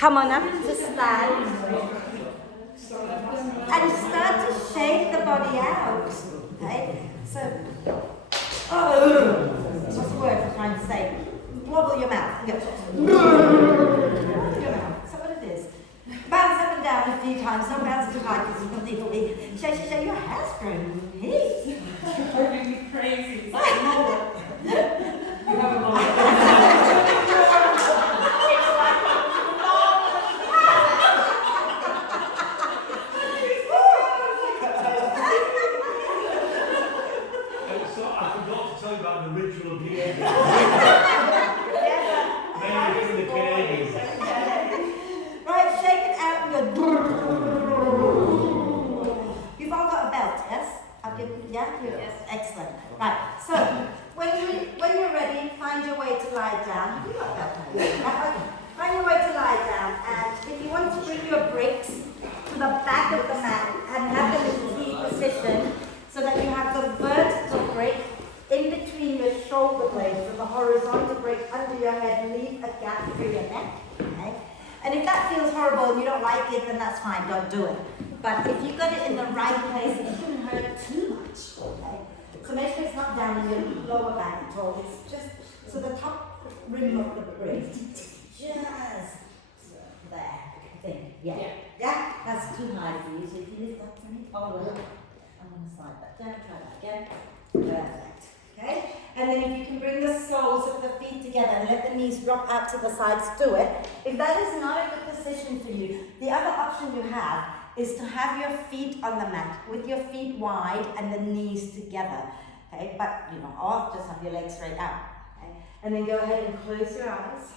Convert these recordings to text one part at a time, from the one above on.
come on up to stand. And start to shake the body out. Okay? So, what's the word I'm trying to say? Wobble your mouth. Go. Wobble your mouth. That's what it is. Bounce up and down a few times. Don't bounce too high because you can literally shake. Your hair's growing heat. You're driving me crazy. You have a moment. About the ritual of the end. Right, shake it out and go. You've all got a belt, yes? Yes. Excellent. Right, so when you're ready, find your way to lie down. You've got a belt on. Okay. Find your way to lie down, and if you want to bring your bricks to the back of the mat and have them in T position so that you have the vertical brick in between your shoulder blades and the horizontal break under your head, leave a gap through your neck, okay? And if that feels horrible and you don't like it, then that's fine, don't do it. But if you got it in the right place, it shouldn't hurt too much, okay? So make sure it's not down in your lower back at all. It's just, so the top rim of the brace, just there, I think, yeah? That's too high for you, so if you lift up to me, I'm going to slide that down, try that again, perfect. Okay, and then if you can bring the soles of the feet together and let the knees drop out to the sides, do it. If that is not a good position for you, the other option you have is to have your feet on the mat with your feet wide and the knees together. Okay, but or just have your legs straight out. Okay, and then go ahead and close your eyes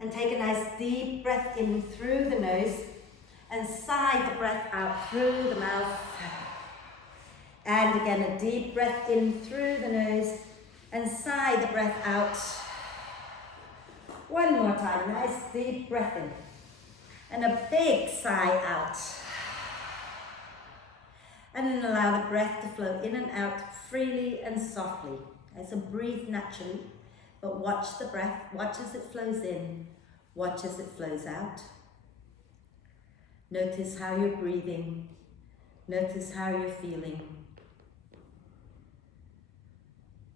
and take a nice deep breath in through the nose and sigh the breath out through the mouth. And again, a deep breath in through the nose and sigh the breath out. One more time, nice deep breath in. And a big sigh out. And then allow the breath to flow in and out freely and softly. Okay, so breathe naturally, but watch the breath, watch as it flows in, watch as it flows out. Notice how you're breathing, notice how you're feeling.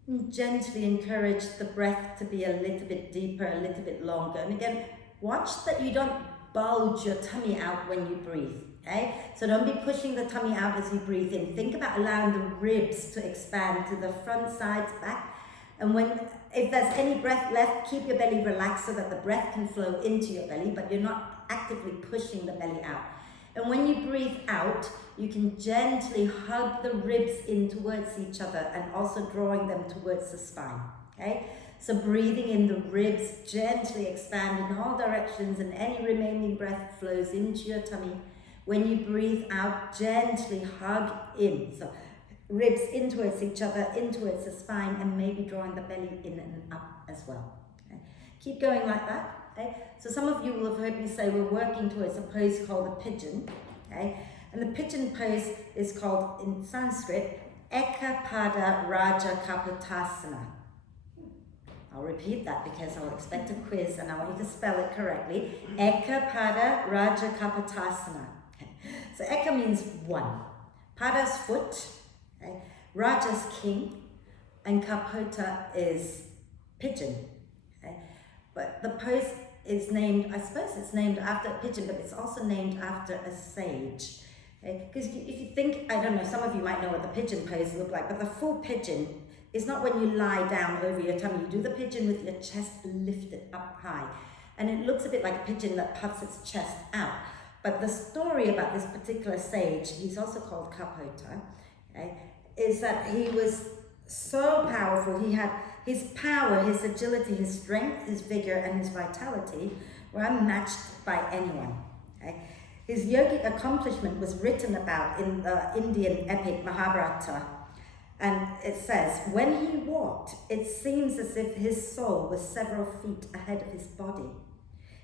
And gently encourage the breath to be a little bit deeper, a little bit longer. And again, watch that you don't bulge your tummy out when you breathe, okay? So don't be pushing the tummy out as you breathe in. Think about allowing the ribs to expand to the front, sides, back. And if there's any breath left, keep your belly relaxed so that the breath can flow into your belly, but you're not actively pushing the belly out. And when you breathe out, you can gently hug the ribs in towards each other and also drawing them towards the spine, okay? So breathing in, the ribs gently expand in all directions and any remaining breath flows into your tummy. When you breathe out, gently hug in. So ribs in towards each other, in towards the spine, and maybe drawing the belly in and up as well. Okay? Keep going like that. Okay? So some of you will have heard me say we're working towards a pose called a pigeon. Okay? And the pigeon pose is called, in Sanskrit, Ekapada Raja Kapotasana. I'll repeat that because I'll expect a quiz and I want you to spell it correctly. Ekapada Raja Kapotasana. Okay. So Eka means one. Pada's foot. Okay. Raja's king. And Kapota is pigeon. Okay. But the pose is named, I suppose it's named after a pigeon, but it's also named after a sage. Because if you think, I don't know, some of you might know what the pigeon pose look like, but the full pigeon is not when you lie down over your tummy. You do the pigeon with your chest lifted up high. And it looks a bit like a pigeon that puffs its chest out. But the story about this particular sage, he's also called Kapota, okay, is that he was so powerful. He had his power, his agility, his strength, his vigor, and his vitality were unmatched by anyone. Okay? His yogic accomplishment was written about in the Indian epic Mahabharata. And it says, when he walked, it seems as if his soul was several feet ahead of his body.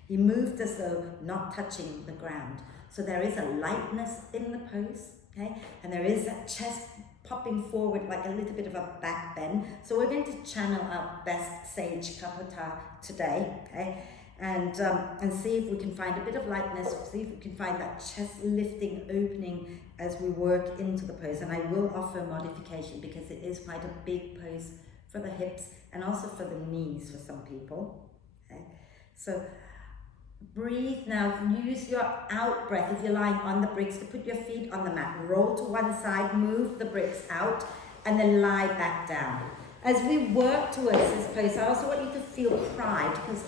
He moved as though not touching the ground. So there is a lightness in the pose, okay? And there is that chest popping forward like a little bit of a back bend. So we're going to channel our best sage Kapota today, okay? and see if we can find a bit of lightness, see if we can find that chest lifting, opening as we work into the pose. And I will offer modification because it is quite a big pose for the hips and also for the knees for some people. Okay? So breathe now, use your out breath if you're lying on the bricks to put your feet on the mat. Roll to one side, move the bricks out, and then lie back down. As we work towards this pose, I also want you to feel pride because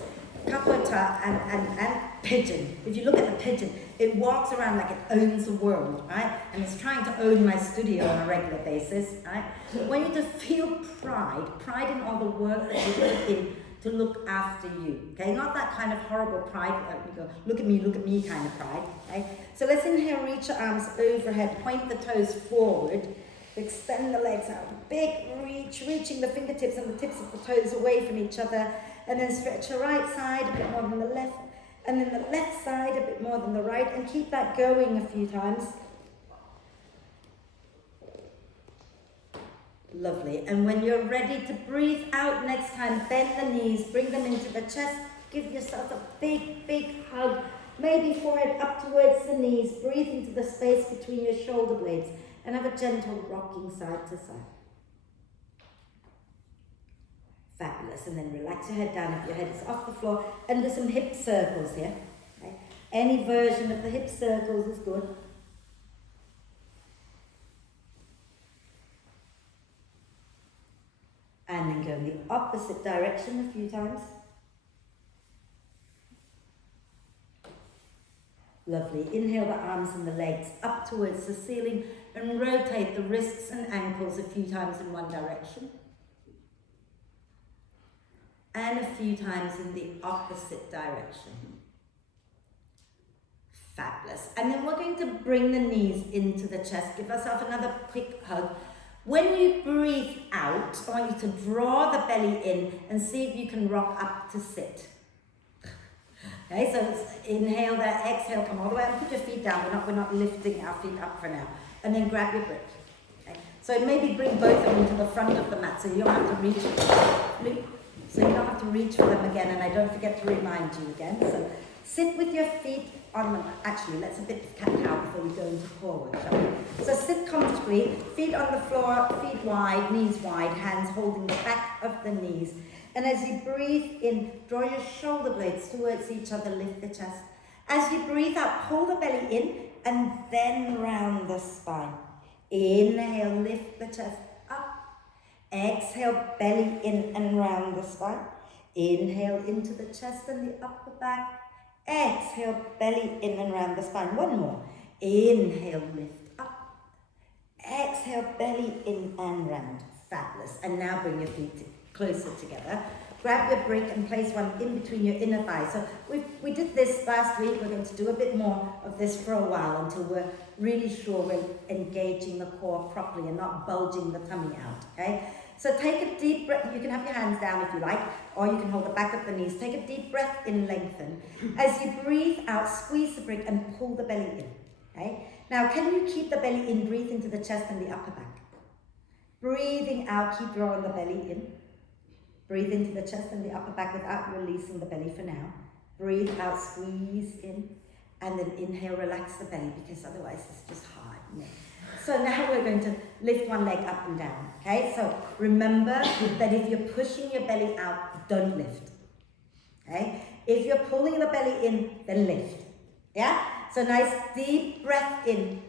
Kapata and pigeon, if you look at the pigeon, it walks around like it owns the world, right? And it's trying to own my studio on a regular basis, right? I want you to feel pride in all the work that you put in to look after you, okay? Not that kind of horrible pride, you go, look at me kind of pride, okay? So let's inhale, reach your arms overhead, point the toes forward, extend the legs out, big reach, reaching the fingertips and the tips of the toes away from each other, and then stretch your right side a bit more than the left, and then the left side a bit more than the right, and keep that going a few times. Lovely. And when you're ready to breathe out next time, bend the knees, bring them into the chest, give yourself a big hug, maybe forehead up towards the knees, breathe into the space between your shoulder blades, and have a gentle rocking side to side. Fabulous. And then relax your head down if your head is off the floor, and do some hip circles here. Okay? Any version of the hip circles is good. And then go in the opposite direction a few times. Lovely. Inhale the arms and the legs up towards the ceiling and rotate the wrists and ankles a few times in one direction. And a few times in the opposite direction. Fabulous. And then we're going to bring the knees into the chest. Give yourself another quick hug. When you breathe out, I want you to draw the belly in and see if you can rock up to sit. Okay, so inhale there, exhale, come all the way up, put your feet down. We're not lifting our feet up for now. And then grab your brick. Okay? So maybe bring both of them to the front of the mat so you don't have to reach. So you don't have to reach for them again, and I don't forget to remind you again. So sit with your feet on the mat. Actually, let's a bit cat-cow before we go into forward, shall we? So sit comfortably, feet on the floor, feet wide, knees wide, hands holding the back of the knees. And as you breathe in, draw your shoulder blades towards each other, lift the chest. As you breathe out, pull the belly in, and then round the spine. Inhale, lift the chest up. Exhale, belly in and round the spine. Inhale into the chest and the upper back. Exhale, belly in and round the spine. One more. Inhale, lift up. Exhale, belly in and round. Fabulous. And now bring your feet closer together. Grab your brick and place one in between your inner thighs. So we did this last week. We're going to do a bit more of this for a while until we're really sure we're engaging the core properly and not bulging the tummy out, okay? So take a deep breath. You can have your hands down if you like, or you can hold the back of the knees. Take a deep breath in, lengthen. As you breathe out, squeeze the brick and pull the belly in, okay? Now, can you keep the belly in? Breathe into the chest and the upper back. Breathing out, keep drawing the belly in. Breathe into the chest and the upper back without releasing the belly for now. Breathe out, squeeze in, and then inhale, relax the belly because otherwise it's just hard. No. So now we're going to lift one leg up and down, okay? So remember that if you're pushing your belly out, don't lift, okay? If you're pulling the belly in, then lift, yeah? So nice deep breath in.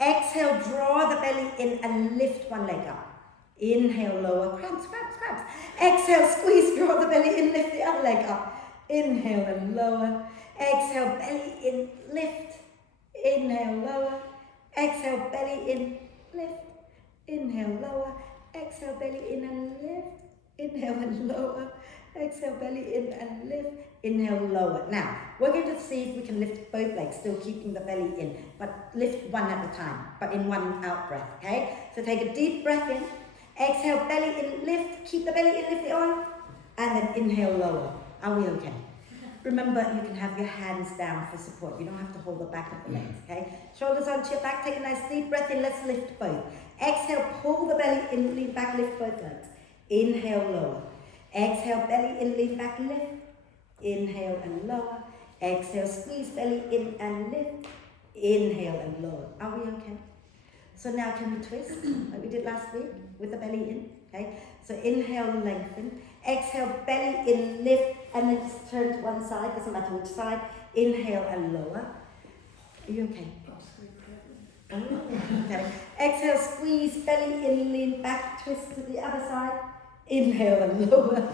Exhale, draw the belly in and lift one leg up. Inhale, lower, cramps, cramps, cramps. Exhale, squeeze, draw the belly in, lift the other leg up. Inhale and lower. Exhale, belly in, lift. Inhale, lower. Exhale, belly in, lift. Inhale, lower. Exhale, belly in and lift. Inhale and lower. Exhale, belly in and lift. Inhale, lower. Now, we're going to see if we can lift both legs, still keeping the belly in, but lift one at a time, but in one out breath, okay? So take a deep breath in. Exhale, belly in, lift. Keep the belly in, lift the arm. And then inhale, lower. Are we okay? Remember, you can have your hands down for support. You don't have to hold the back of the legs, okay? Shoulders onto your back. Take a nice deep breath in. Let's lift both. Exhale, pull the belly in, lean back, lift both legs. Inhale, lower. Exhale, belly in, lean back, lift. Inhale and lower. Exhale, squeeze belly in and lift. Inhale and lower. Are we okay? So now can we twist like we did last week with the belly in? Okay. So inhale, lengthen. Exhale, belly in, lift, and then just turn to one side. Doesn't matter which side. Inhale and lower. Are you okay? Okay. Exhale, squeeze belly in, lean back, twist to the other side. Inhale and lower.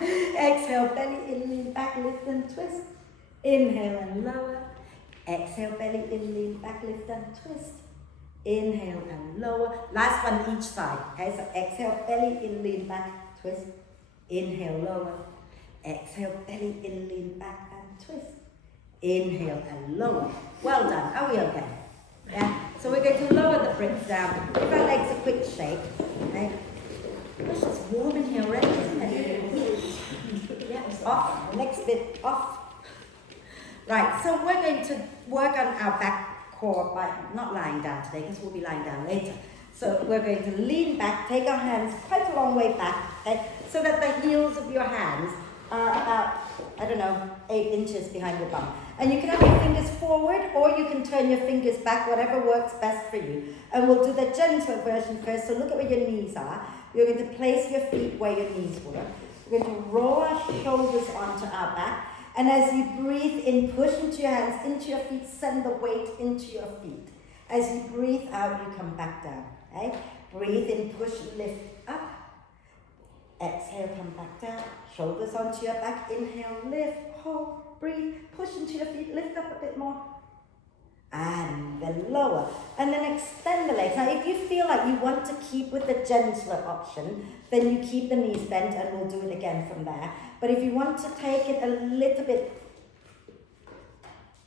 Exhale, belly in, lean back, lift and twist. Inhale and lower. Exhale, belly in, lean back, lift and twist. Inhale and lower. Last one each side. Okay, so exhale, belly in, lean back, twist. Inhale, lower. Exhale, belly in, lean back and twist. Inhale and lower. Well done. Are we okay? Yeah. So we're going to lower the bricks down. Give our legs a quick shake. Okay. Gosh, it's warm in here already, isn't it? Yeah, off. Next bit off. Right. So we're going to work on our back core by not lying down today because we'll be lying down later. So we're going to lean back, take our hands quite a long way back, okay, so that the heels of your hands are about, 8 inches behind your bum. And you can have your fingers forward or you can turn your fingers back, whatever works best for you. And we'll do the gentle version first. So look at where your knees are. You're going to place your feet where your knees were. We're going to roll our shoulders onto our back. And as you breathe in, push into your hands, into your feet, send the weight into your feet. As you breathe out, you come back down. Okay? Breathe in, push, lift up. Exhale, come back down. Shoulders onto your back. Inhale, lift, hold, breathe, push into your feet, lift up a bit more. And then lower. And then extend the legs. Now, if you feel like you want to keep with the gentler option, then you keep the knees bent and we'll do it again from there. But if you want to take it a little bit,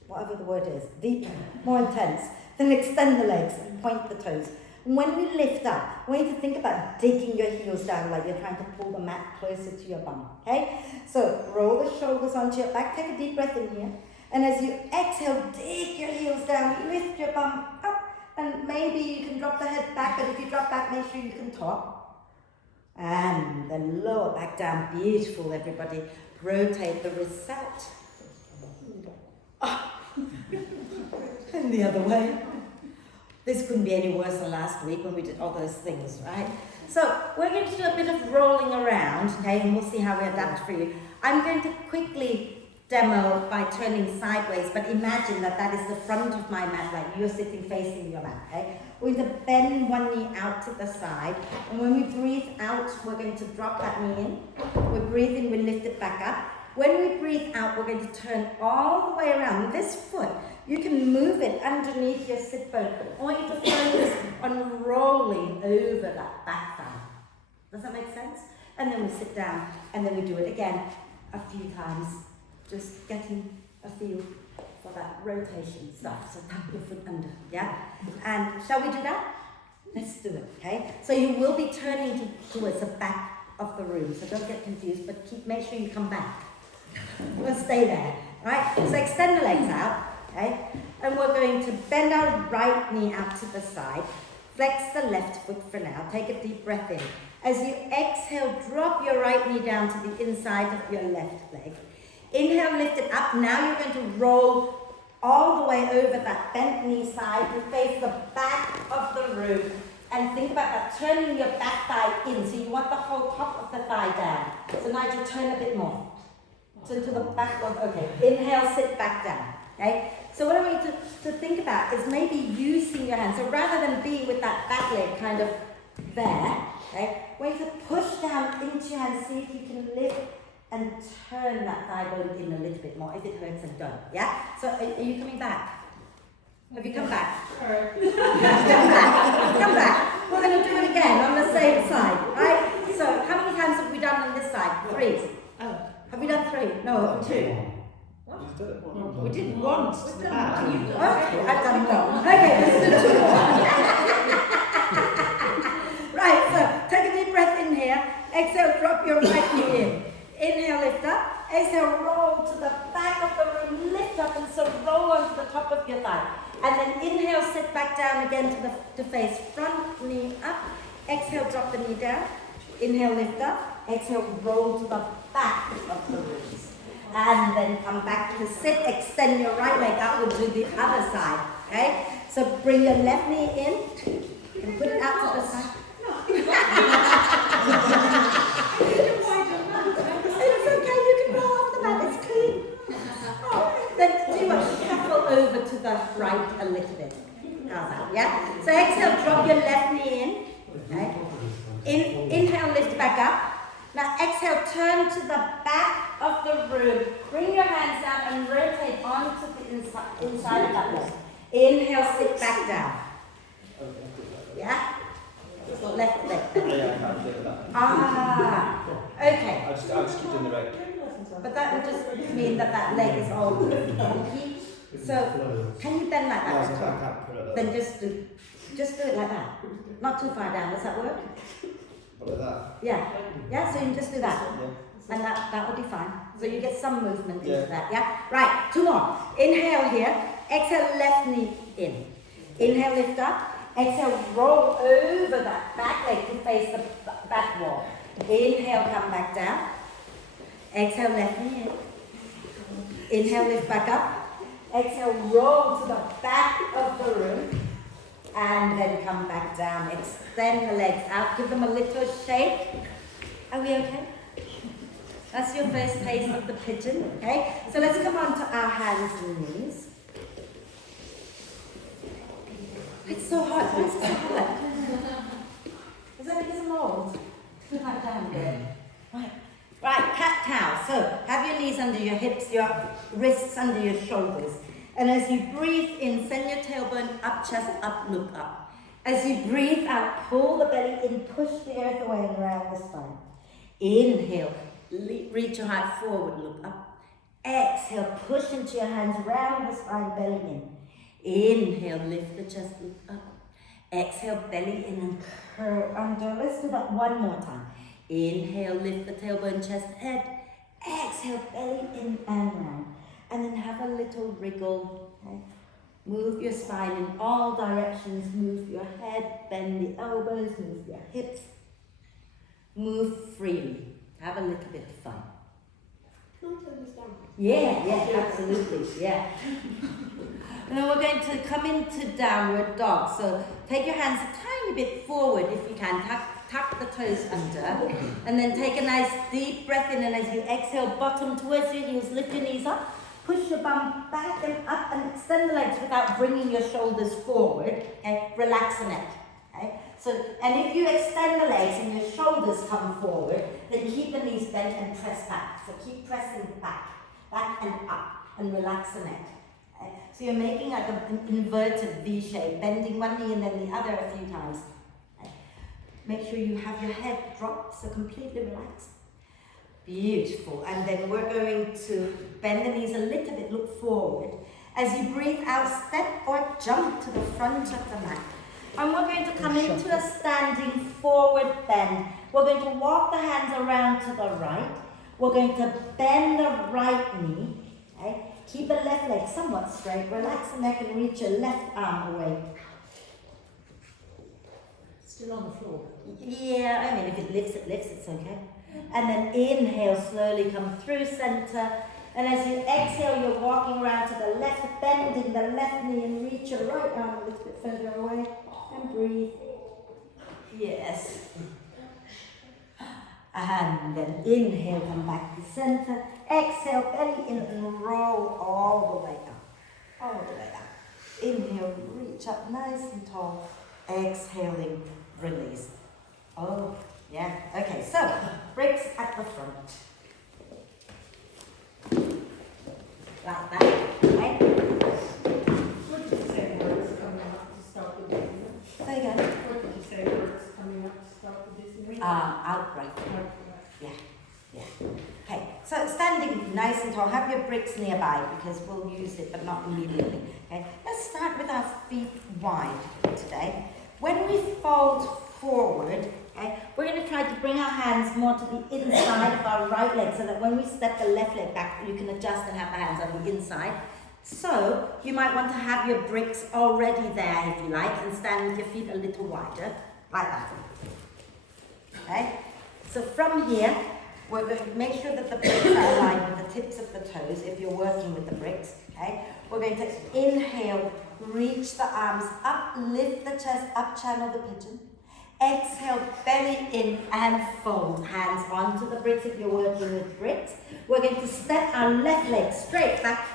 whatever the word is, deeper, more intense, then extend the legs and point the toes. When we lift up, we need to think about digging your heels down like you're trying to pull the mat closer to your bum, okay? So roll the shoulders onto your back, take a deep breath in here. And as you exhale, dig your heels down, lift your bum up, and maybe you can drop the head back, but if you drop back, make sure you can top. And then lower back down, beautiful everybody. Rotate the wrists out. Oh. And the other way. This couldn't be any worse than last week when we did all those things, right? So we're going to do a bit of rolling around, okay, and we'll see how we adapt for you. I'm going to quickly demo by turning sideways, but imagine that that is the front of my mat, like you're sitting facing your mat, okay? We're going to bend one knee out to the side, and when we breathe out, we're going to drop that knee in. We breathe in, we lift it back up. When we breathe out, we're going to turn all the way around. This foot, you can move it underneath your sit bone. I want you to focus on rolling over that back thigh. Does that make sense? And then we sit down, and then we do it again a few times. Just getting a feel for that rotation stuff. So tap your foot under, yeah? And shall we do that? Let's do it, okay? So you will be turning towards the back of the room. So don't get confused, but make sure you come back. We'll stay there, right? So extend the legs out, okay? And we're going to bend our right knee out to the side. Flex the left foot for now. Take a deep breath in. As you exhale, drop your right knee down to the inside of your left leg. Inhale, lift it up. Now you're going to roll all the way over that bent knee side to face the back of the room. And think about that, turning your back thigh in. So you want the whole top of the thigh down. So Nigel, turn a bit more. So to the back of, okay. Inhale, sit back down, okay? So what I want you to think about is maybe using your hands. So rather than being with that back leg kind of there, okay, I want you to push down into your hands, see if you can lift and turn that thigh bone in a little bit more. If it hurts, then don't, yeah? So are you coming back? Have you come back? Come back. Come back. We're going to do it again on the same side, right? So how many times have we done on this side? 3. Oh. Have we done 3? No, 2. What? We did once. Okay, I've done 1. Okay, let's do 2 more. Right, so take a deep breath in here. Exhale, drop your right knee in. Inhale, lift up. Exhale, roll to the back of the room. Lift up and so roll onto the top of your thigh. And then inhale, sit back down again to face front knee up. Exhale, drop the knee down. Inhale, lift up. Exhale, roll to the back of the ribs. and then come back to sit. Extend your right leg out, we'll do the other side, okay? So bring your left knee in and put it out to the side. It's okay, you can roll off the mat, it's clean. Oh, then do what? Shuffle over to the right a little bit. How's that? Yeah? So exhale, drop your left knee in. Okay? Inhale, lift back up. Now exhale, turn to the back of the room. Bring your hands down and rotate onto the inside of that leg. Inhale, sit back down. Yeah? Left leg. Ah, okay. I'll just keep doing the right. But that would just mean that that leg is all wonky. So, can you bend like No, I that? can't put it up. Then just do it like that. Not too far down. Does that work? Like that. Yeah. Yeah. So you can just do that, Yeah. and that will be fine. So you get some movement into Yeah. that. Yeah. Right. 2 more. Inhale here. Exhale, left knee in. Inhale, lift up. Exhale, roll over that back leg to face the back wall. Inhale, come back down. Exhale, left knee in. Inhale, lift back up. Exhale, roll to the back of the room. And then come back down. Extend the legs out. Give them a little shake. Are we okay? That's your first taste of the pigeon. Okay? So let's come on to our hands and knees. It's so hot. Why is it so hot? Is that because I'm old? Too hot down a bit. Right. Right, cat cow. So have your knees under your hips, your wrists under your shoulders. And as you breathe in, send your tailbone up, chest up, look up. As you breathe out, pull the belly in, push the earth away and around the spine. Inhale, reach your heart forward, look up. Exhale, push into your hands, round the spine, belly in. Inhale, lift the chest, look up. Exhale, belly in and curl under. Let's do that one more time. Inhale, lift the tailbone, chest, head. Exhale, belly in and round. And then have a little wriggle. Okay? Move your spine in all directions. Move your head, bend the elbows, move your hips. Move freely. Have a little bit of fun. Yeah, absolutely, yeah. And then we're going to come into downward dog. So take your hands a tiny bit forward if you can. Tuck the toes under. And then take a nice deep breath in. And as you exhale, bottom towards your heels, lift your knees up. Push your bum back and up and extend the legs without bringing your shoulders forward. Okay? Relax the neck. Okay? So, and if you extend the legs and your shoulders come forward, then keep the knees bent and press back. So keep pressing back and up, and relax the neck. Okay? So you're making like an inverted V shape, bending one knee and then the other a few times. Okay? Make sure you have your head dropped, so completely relaxed. Beautiful. And then we're going to bend the knees a little bit, look forward. As you breathe out, step or jump to the front of the mat. And we're going to come into a standing forward bend. We're going to walk the hands around to the right. We're going to bend the right knee. Okay? Keep the left leg somewhat straight. Relax the neck and reach your left arm away. Still on the floor. Yeah, I mean, if it lifts, it's okay. And then inhale, slowly come through center. And as you exhale, you're walking around to the left, bending the left knee and reach your right arm a little bit further away. And breathe. Yes. And then inhale, come back to center. Exhale, belly in and roll all the way up. All the way up. Inhale, reach up nice and tall. Exhaling, release. Oh, yeah. Okay, so bricks at the front. Like that, right? What did you say words coming up to stop the dizziness? Say again. What did you say words coming up to stop the dizziness? Out breath. Yeah. Okay, so standing nice and tall, have your bricks nearby because we'll use it but not immediately. Okay, let's start with our feet wide today. When we fold forward, okay, we're going to try to bring our hands more to the inside of our right leg so that when we step the left leg back, you can adjust and have the hands on the inside. So you might want to have your bricks already there if you like and stand with your feet a little wider, like that. Okay, so from here, We're going to make sure that the bricks are aligned with the tips of the toes if you're working with the bricks, okay? We're going to inhale, reach the arms up, lift the chest up, channel the pigeon. Exhale, belly in and fold. Hands onto the bricks if you're working with bricks. We're going to step our left leg straight back.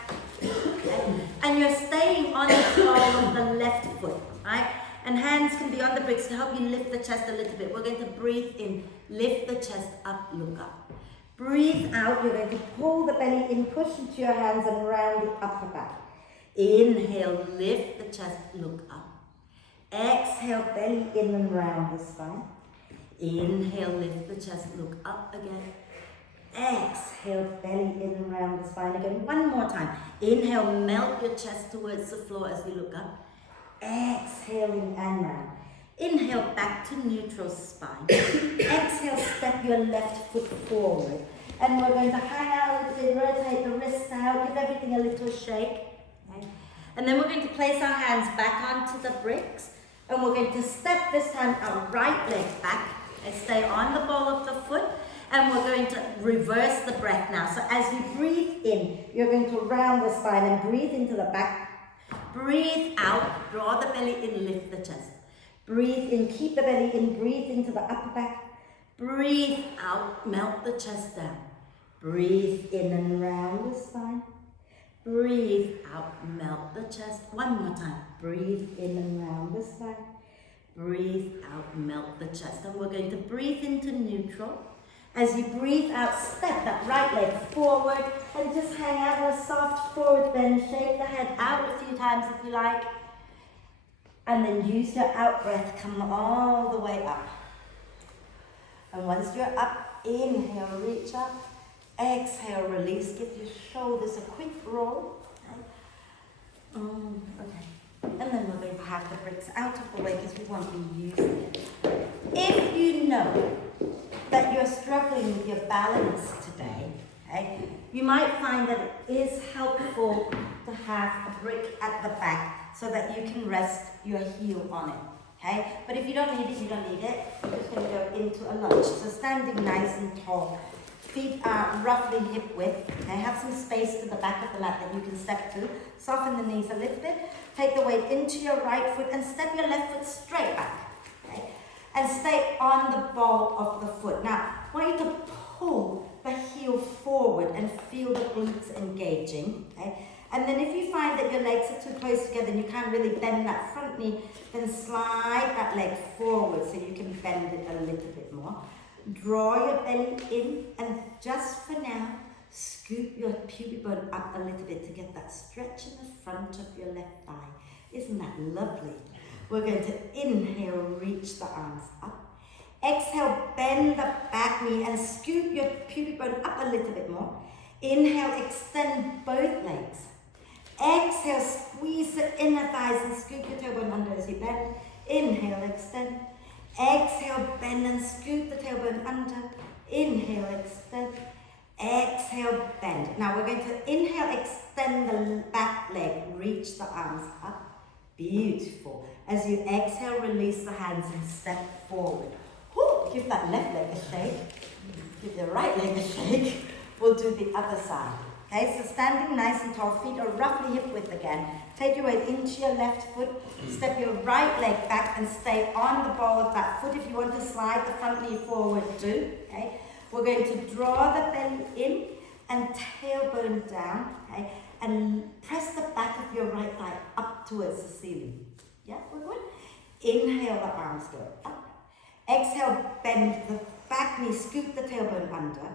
And you're staying on the floor of the left foot, right? And hands can be on the bricks to help you lift the chest a little bit. We're going to breathe in, lift the chest up, look up. Breathe out, you're going to pull the belly in, push into your hands and round the upper back. Inhale, lift the chest, look up. Exhale, belly in and round the spine. Inhale, lift the chest, look up again. Exhale, belly in and round the spine again. One more time. Inhale, melt your chest towards the floor as you look up. Exhaling and round. Inhale, back to neutral spine. Exhale, step your left foot forward. And we're going to hang out a little bit, rotate the wrists out, give everything a little shake. Okay? And then we're going to place our hands back onto the bricks. And we're going to step this time our right leg back and stay on the ball of the foot. And we're going to reverse the breath now. So as you breathe in, you're going to round the spine and breathe into the back. Breathe out, draw the belly in, lift the chest. Breathe in, keep the belly in, breathe into the upper back. Breathe out, melt the chest down. Breathe in and round the spine. Breathe out, melt the chest. One more time. Breathe in and round the spine. Breathe out, melt the chest. And we're going to breathe into neutral. As you breathe out, step that right leg forward and just hang out in a soft forward bend. Shake the head out a few times if you like. And then use your out breath, come all the way up. And once you're up, inhale, reach up. Exhale, release, give your shoulders a quick roll. Okay. And then we're going to have the bricks out of the way because we won't be using it. If you know that you're struggling with your balance today, okay, you might find that it is helpful to have a brick at the back so that you can rest your heel on it. Okay? But if you don't need it, you don't need it. You're just going to go into a lunge. So standing nice and tall. Feet are roughly hip width. Okay? Have some space to the back of the mat that you can step to. Soften the knees a little bit. Take the weight into your right foot and step your left foot straight back. Okay? And stay on the ball of the foot. Now, I want you to pull the heel forward and feel the glutes engaging. Okay? And then if you find that your legs are too close together and you can't really bend that front knee, then slide that leg forward so you can bend it a little bit more. Draw your belly in and just for now, scoop your pubic bone up a little bit to get that stretch in the front of your left thigh. Isn't that lovely? We're going to inhale, reach the arms up. Exhale, bend the back knee and scoop your pubic bone up a little bit more. Inhale, extend both legs. Exhale, squeeze the inner thighs and scoop your tailbone under as you bend. Inhale, extend. Exhale, bend and scoop the tailbone under. Inhale, extend. Exhale, bend. Now we're going to inhale, extend the back leg, reach the arms up. Beautiful. As you exhale, release the hands and step forward. Woo, give that left leg a shake. Give the right leg a shake. We'll do the other side. Okay, so standing nice and tall, feet are roughly hip width again. Take your weight into your left foot, step your right leg back and stay on the ball of that foot. If you want to slide the front knee forward, do. Okay, we're going to draw the belly in and tailbone down. Okay, and press the back of your right thigh up towards the ceiling. Yeah, we're good. Inhale, the arms go up. Exhale, bend the back knee, scoop the tailbone under.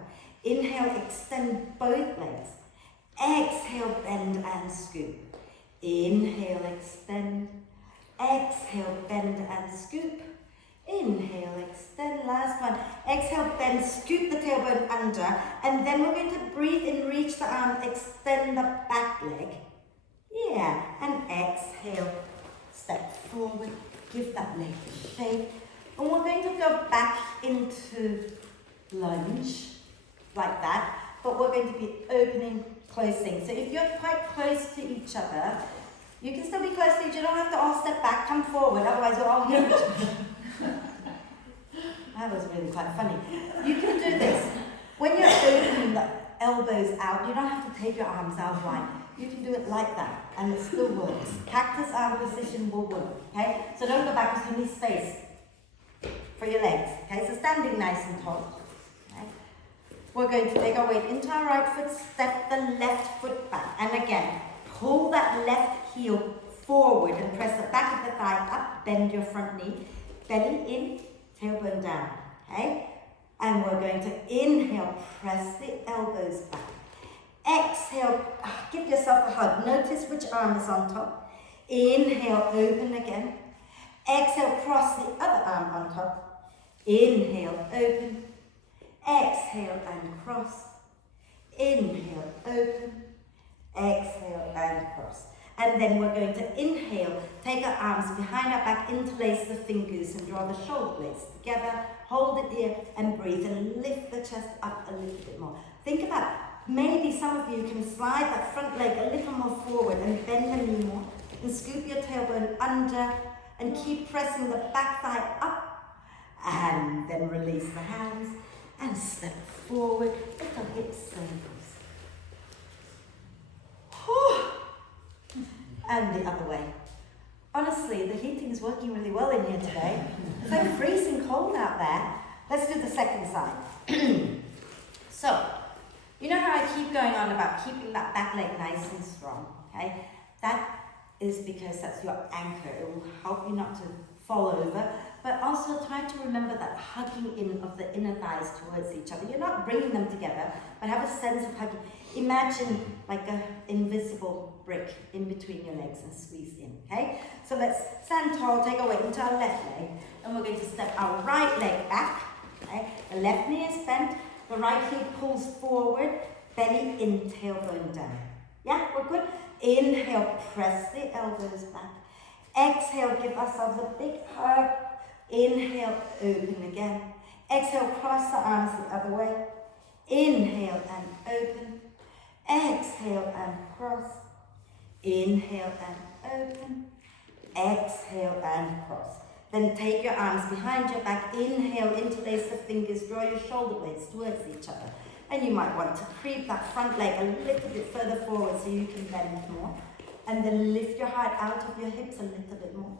Inhale, extend both legs. Exhale, bend and scoop. Inhale, extend. Exhale, bend and scoop. Inhale, extend. Last one. Exhale, bend, scoop the tailbone under. And then we're going to breathe in, reach the arm, extend the back leg. Yeah. And exhale, step forward, give that leg a shake. And we're going to go back into lunge, like that. But we're going to be opening, closing. So if you're quite close to each other, you can still be close to each other. You don't have to all step back, come forward, otherwise you're all here. That was really quite funny. You can do this. When you're opening the elbows out, you don't have to take your arms out wide. You can do it like that, and it still works. Cactus arm position will work, okay? So don't go back, because you need space for your legs, okay? So standing nice and tall, okay? We're going to take our weight into our right foot, step the left foot back, and again, pull that left heel forward and press the back of the thigh up, bend your front knee, belly in, tailbone down, okay? And we're going to inhale, press the elbows back. Exhale, give yourself a hug. Notice which arm is on top. Inhale, open again. Exhale, cross the other arm on top. Inhale, open. Exhale and cross. Inhale, open. Exhale and cross. And then we're going to inhale, take our arms behind our back, interlace the fingers and draw the shoulder blades together. Hold it here and breathe and lift the chest up a little bit more. Think about, maybe some of you can slide that front leg a little more forward and bend the knee more and scoop your tailbone under and keep pressing the back thigh up, and then release the hands and step forward, little hip circles. And the other way. Honestly, the heating is working really well in here today. It's like freezing cold out there. Let's do the second side. So, you know how I keep going on about keeping that back leg nice and strong, okay? That is because that's your anchor. It will help you not to fall over, but also try to remember that hugging in of the inner thighs towards each other. You're not bringing them together, but have a sense of hugging. Imagine like an invisible brick in between your legs and squeeze in, okay? So let's stand tall, take our weight into our left leg, and we're going to step our right leg back, okay? The left knee is bent, the right heel pulls forward, belly in, tailbone down. Yeah, we're good? Inhale, press the elbows back. Exhale, give ourselves a big hug. Inhale, open again. Exhale, cross the arms the other way. Inhale and open. Exhale and cross. Inhale and open. Exhale and cross. Then take your arms behind your back. Inhale, interlace the fingers, draw your shoulder blades towards each other. And you might want to creep that front leg a little bit further forward so you can bend more. And then lift your heart out of your hips a little bit more.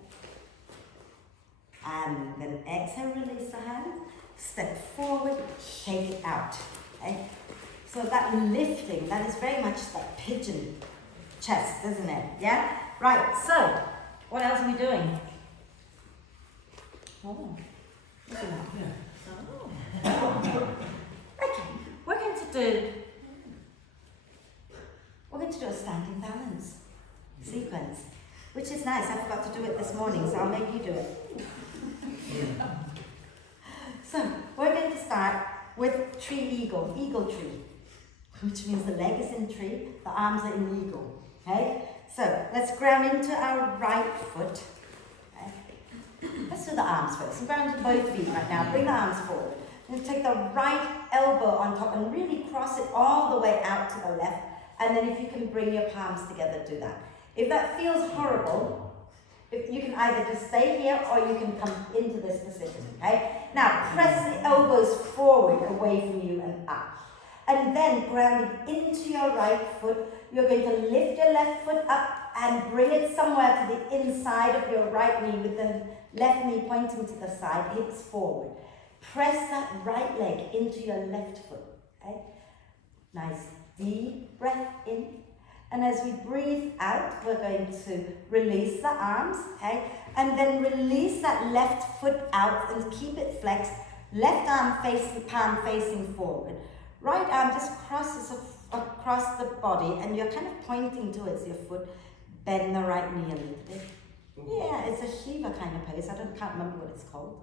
And then exhale, release the hands. Step forward, shake it out. Okay? So that lifting, that is very much that pigeon chest, isn't it? Yeah? Right, so, what else are we doing? Oh. Okay, we're going to do a standing balance sequence, which is nice. I forgot to do it this morning, so I'll make you do it. So, we're going to start with tree eagle tree, which means the leg is in tree, the arms are in eagle, okay? So, let's ground into our right foot. Okay? Let's do the arms first. So ground into both feet right now. Bring the arms forward. Then take the right elbow on top and really cross it all the way out to the left. And then if you can bring your palms together, do that. If that feels horrible, if you can either just stay here or you can come into this position, okay? Now, press the elbows forward away from you and up. And then grounding into your right foot, you're going to lift your left foot up and bring it somewhere to the inside of your right knee with the left knee pointing to the side, hips forward. Press that right leg into your left foot, okay? Nice deep breath in. And as we breathe out, we're going to release the arms, okay? And then release that left foot out and keep it flexed. Left arm facing, palm facing forward. Right arm just crosses across the body and you're kind of pointing towards your foot. Bend the right knee a little bit. Yeah, it's a Shiva kind of pose. Can't remember what it's called.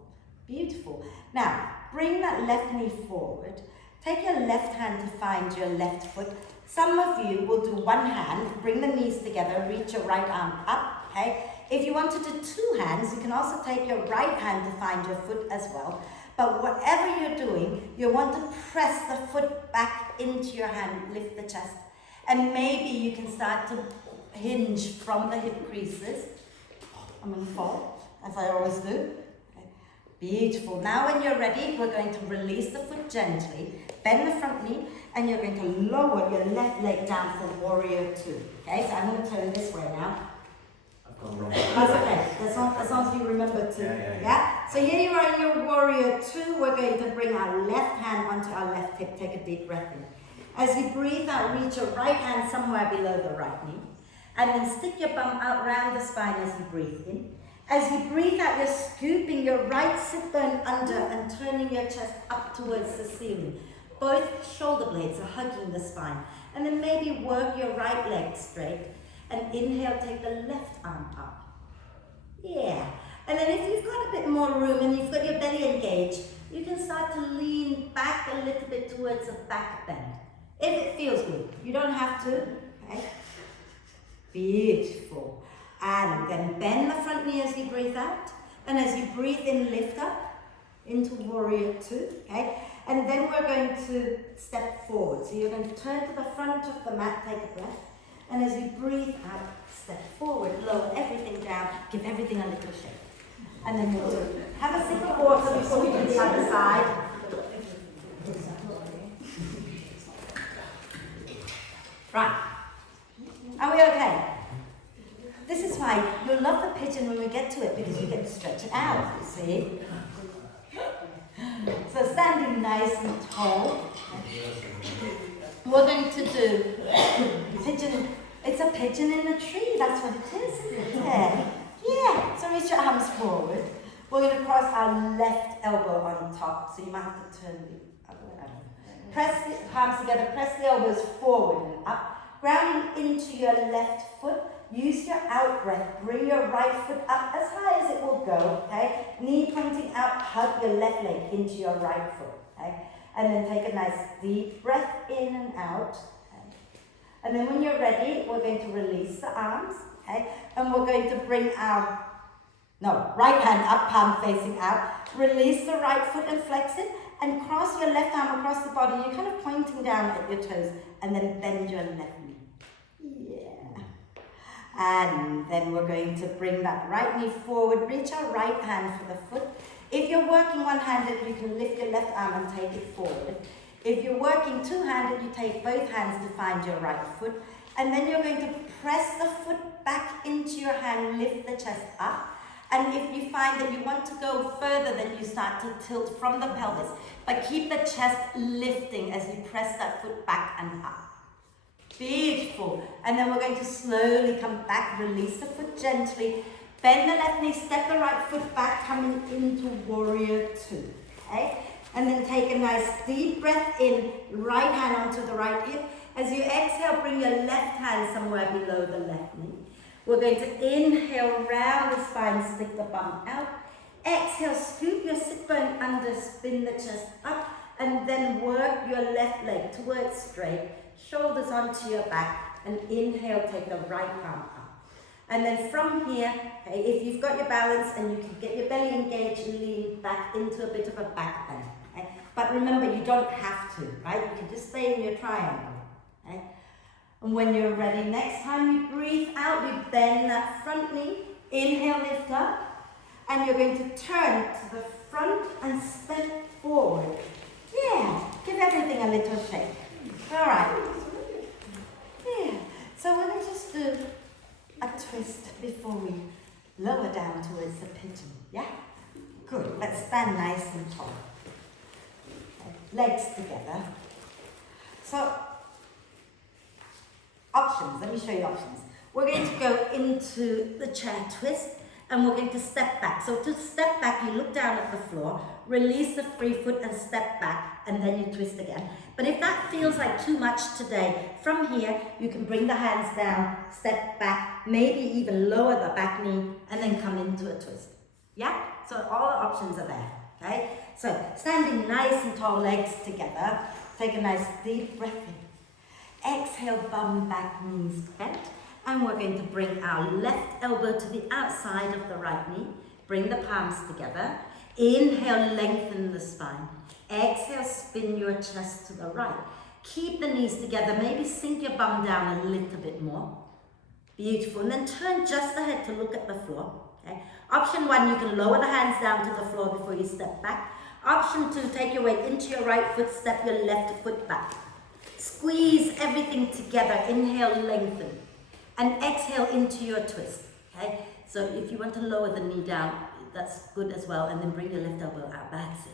Beautiful. Now, bring that left knee forward. Take your left hand to find your left foot. Some of you will do one hand, bring the knees together, reach your right arm up, okay? If you want to do two hands, you can also take your right hand to find your foot as well. But whatever you're doing, you want to press the foot back into your hand, lift the chest. And maybe you can start to hinge from the hip creases. I'm going to fall, as I always do. Okay. Beautiful. Now when you're ready, we're going to release the foot gently, bend the front knee, and you're going to lower your left leg down for warrior two. Okay, so I'm going to turn this way now. I've gone wrong. That's okay, as long as you remember to. Yeah. So here you are in your warrior two. We're going to bring our left hand onto our left hip. Take a deep breath in. As you breathe out, reach your right hand somewhere below the right knee. And then stick your bum out round the spine as you breathe in. As you breathe out, you're scooping your right sit bone under and turning your chest up towards the ceiling. Both shoulder blades are hugging the spine. And then maybe work your right leg straight. And inhale, take the left arm up. Yeah. And then if you've got a bit more room and you've got your belly engaged, you can start to lean back a little bit towards a back bend. If it feels good. You don't have to. Okay? Beautiful. And then bend the front knee as you breathe out. And as you breathe in, lift up into warrior two. Okay? And then we're going to step forward. So you're going to turn to the front of the mat, take a breath. And as you breathe out, step forward, lower everything down, give everything a little shake. And then we'll do. Have a sip of water before we do the other side. Right. Are we okay? This is why you'll love the pigeon when we get to it, because you get to stretch it out, you see? So standing nice and tall. We're going to do pigeon. It's a pigeon in a tree, that's what it is, isn't it? Yeah, so reach your arms forward. We're going to cross our left elbow on top, so you might have to turn the other way. Press the palms together, press the elbows forward and up, grounding into your left foot. Use your out breath, bring your right foot up as high as it will go, okay? Knee pointing out, hug your left leg into your right foot, okay? And then take a nice deep breath in and out, okay? And then when you're ready, we're going to release the arms, okay? And we're going to bring our, right hand up, palm facing out. Release the right foot and flex it, and cross your left arm across the body. You're kind of pointing down at your toes, and then bend your left knee. Yeah. And then we're going to bring that right knee forward, reach our right hand for the foot. If you're working one-handed, you can lift your left arm and take it forward. If you're working two-handed, you take both hands to find your right foot. And then you're going to press the foot back into your hand, lift the chest up. And if you find that you want to go further, then you start to tilt from the pelvis. But keep the chest lifting as you press that foot back and up. Beautiful. And then we're going to slowly come back, release the foot gently, bend the left knee, step the right foot back, coming into warrior two. Okay? And then take a nice deep breath in, right hand onto the right hip. As you exhale, bring your left hand somewhere below the left knee. We're going to inhale, round the spine, stick the bum out. Exhale, scoop your sit bone under, spin the chest up, and then work your left leg towards straight. Shoulders onto your back, and inhale, take the right arm up. And then from here, okay, if you've got your balance and you can get your belly engaged, lean back into a bit of a back bend. Okay? But remember, you don't have to, right? You can just stay in your triangle. Okay? And when you're ready, next time you breathe out, you bend that front knee, inhale, lift up, and you're going to turn to the front and step forward. Yeah, give everything a little shake. All right. Yeah. So we're going to just do a twist before we lower down towards the pigeon. Yeah? Good. Let's stand nice and tall. Legs together. So, options. Let me show you options. We're going to go into the chair twist, and we're going to step back. So to step back, you look down at the floor, release the free foot and step back, and then you twist again. But if that feels like too much today, from here, you can bring the hands down, step back, maybe even lower the back knee, and then come into a twist. Yeah? So all the options are there, okay? So standing nice and tall, legs together. Take a nice deep breath in. Exhale, bum back, knees bent. And we're going to bring our left elbow to the outside of the right knee. Bring the palms together. Inhale, lengthen the spine. Exhale, spin your chest to the right. Keep the knees together. Maybe sink your bum down a little bit more. Beautiful. And then turn just the head to look at the floor. Okay? Option 1, you can lower the hands down to the floor before you step back. Option 2, take your weight into your right foot, step your left foot back. Squeeze everything together, inhale, lengthen. And exhale into your twist, okay? So if you want to lower the knee down, that's good as well, and then bring your left elbow out, that's it.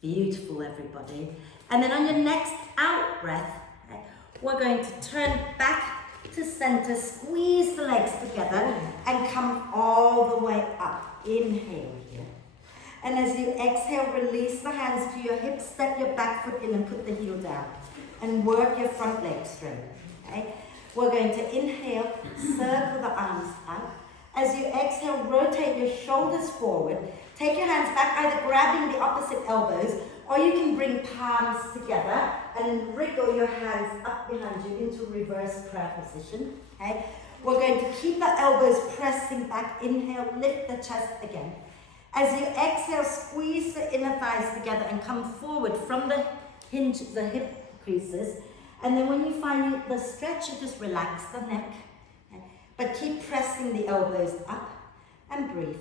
Beautiful, everybody. And then on your next out breath, okay, we're going to turn back to center, squeeze the legs together, and come all the way up. Inhale here. And as you exhale, release the hands to your hips, step your back foot in and put the heel down. And work your front leg straight, okay? We're going to inhale, circle the arms out. As you exhale, rotate your shoulders forward. Take your hands back, either grabbing the opposite elbows, or you can bring palms together and wriggle your hands up behind you into reverse prayer position, okay? We're going to keep the elbows pressing back. Inhale, lift the chest again. As you exhale, squeeze the inner thighs together and come forward from the hinge, the hip creases. And then when you find the stretch, you just relax the neck. Okay? But keep pressing the elbows up and breathe.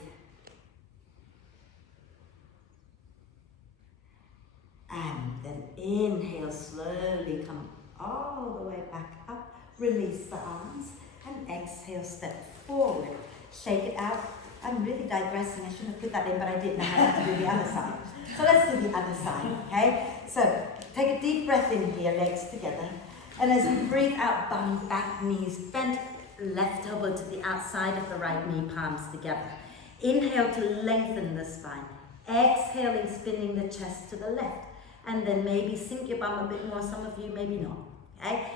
And then inhale, slowly come all the way back up. Release the arms and exhale, step forward. Shake it out. I'm really digressing. I shouldn't have put that in, but I didn't know how to do the other side. So let's do the other side, okay? So take a deep breath in here, legs together. And as you breathe out, bum back, knees bent, left elbow to the outside of the right knee, palms together. Inhale to lengthen the spine. Exhaling, spinning the chest to the left. And then maybe sink your bum a bit more, some of you maybe not, okay?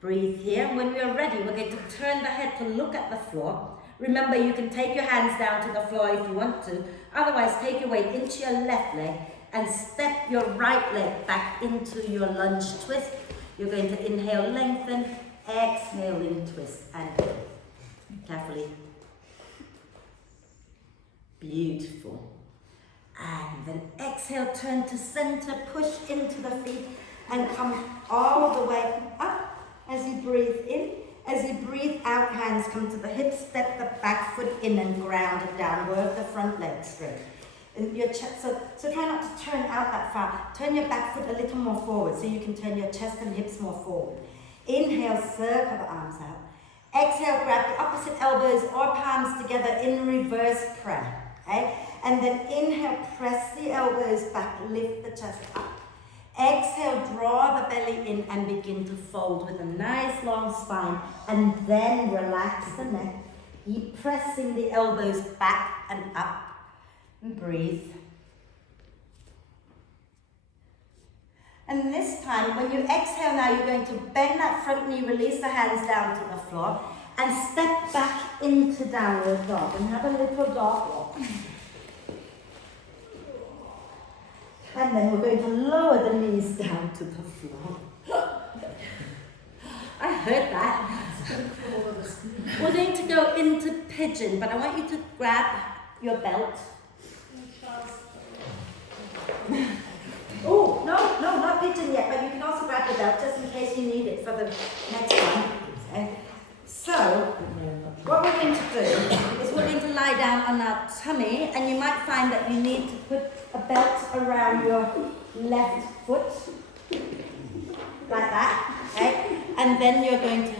Breathe here. When we are ready, we're going to turn the head to look at the floor. Remember, you can take your hands down to the floor if you want to. Otherwise, take your weight into your left leg and step your right leg back into your lunge twist. You're going to inhale, lengthen, exhale in twist, and carefully. Beautiful. And then exhale, turn to center, push into the feet, and come all the way up as you breathe in. As you breathe out, hands come to the hips, step the back foot in and ground it down. Work the front leg straight. And your chest, so try not to turn out that far. Turn your back foot a little more forward so you can turn your chest and hips more forward. Inhale, circle the arms out. Exhale, grab the opposite elbows or palms together in reverse prayer. Okay? And then inhale, press the elbows back, lift the chest up. Exhale, draw the belly in and begin to fold with a nice long spine, and then relax the neck. Keep pressing the elbows back and up. And breathe. And this time, when you exhale now, you're going to bend that front knee, release the hands down to the floor, and step back into downward dog, and have a little dog walk. And then we're going to lower the knees down to the floor. I heard that. We're going to go into pigeon, but I want you to grab your belt. Oh, no, not pigeon yet, but you can also grab the belt just in case you need it for the next one. Okay. So, what we're going to do is we're going to lie down on our tummy, and you might find that you need to put a belt around your left foot, like that, okay? And then you're going to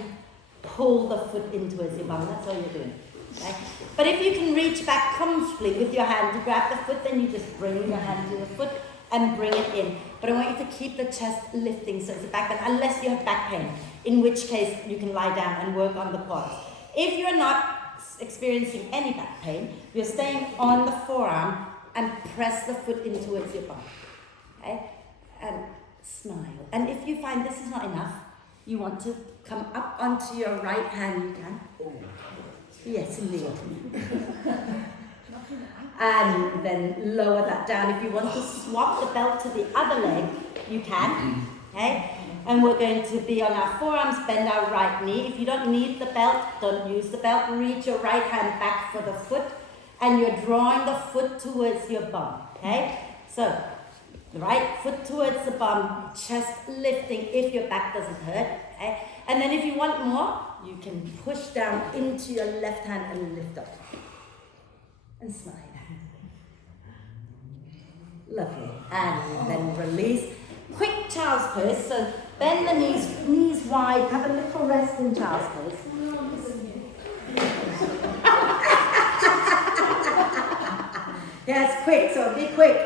pull the foot into your bum. That's all you're doing, okay? But if you can reach back comfortably with your hand to grab the foot, then you just bring your hand to the foot and bring it in. But I want you to keep the chest lifting so it's a back bend, unless you have back pain, in which case you can lie down and work on the quads. If you're not experiencing any back pain, you're staying on the forearm and press the foot in towards your bum, okay? And smile. And if you find this is not enough, you want to come up onto your right hand, you can. Yes, indeed. And then lower that down. If you want to swap the belt to the other leg, you can, okay? And we're going to be on our forearms, bend our right knee. If you don't need the belt, don't use the belt. Reach your right hand back for the foot, and you're drawing the foot towards your bum, okay? So, the right foot towards the bum, chest lifting if your back doesn't hurt, okay? And then if you want more, you can push down into your left hand and lift up. and smile. Lovely. And then release. Quick child's pose. So bend the knees wide. Have a little rest in child's pose. Yes, quick. So be quick.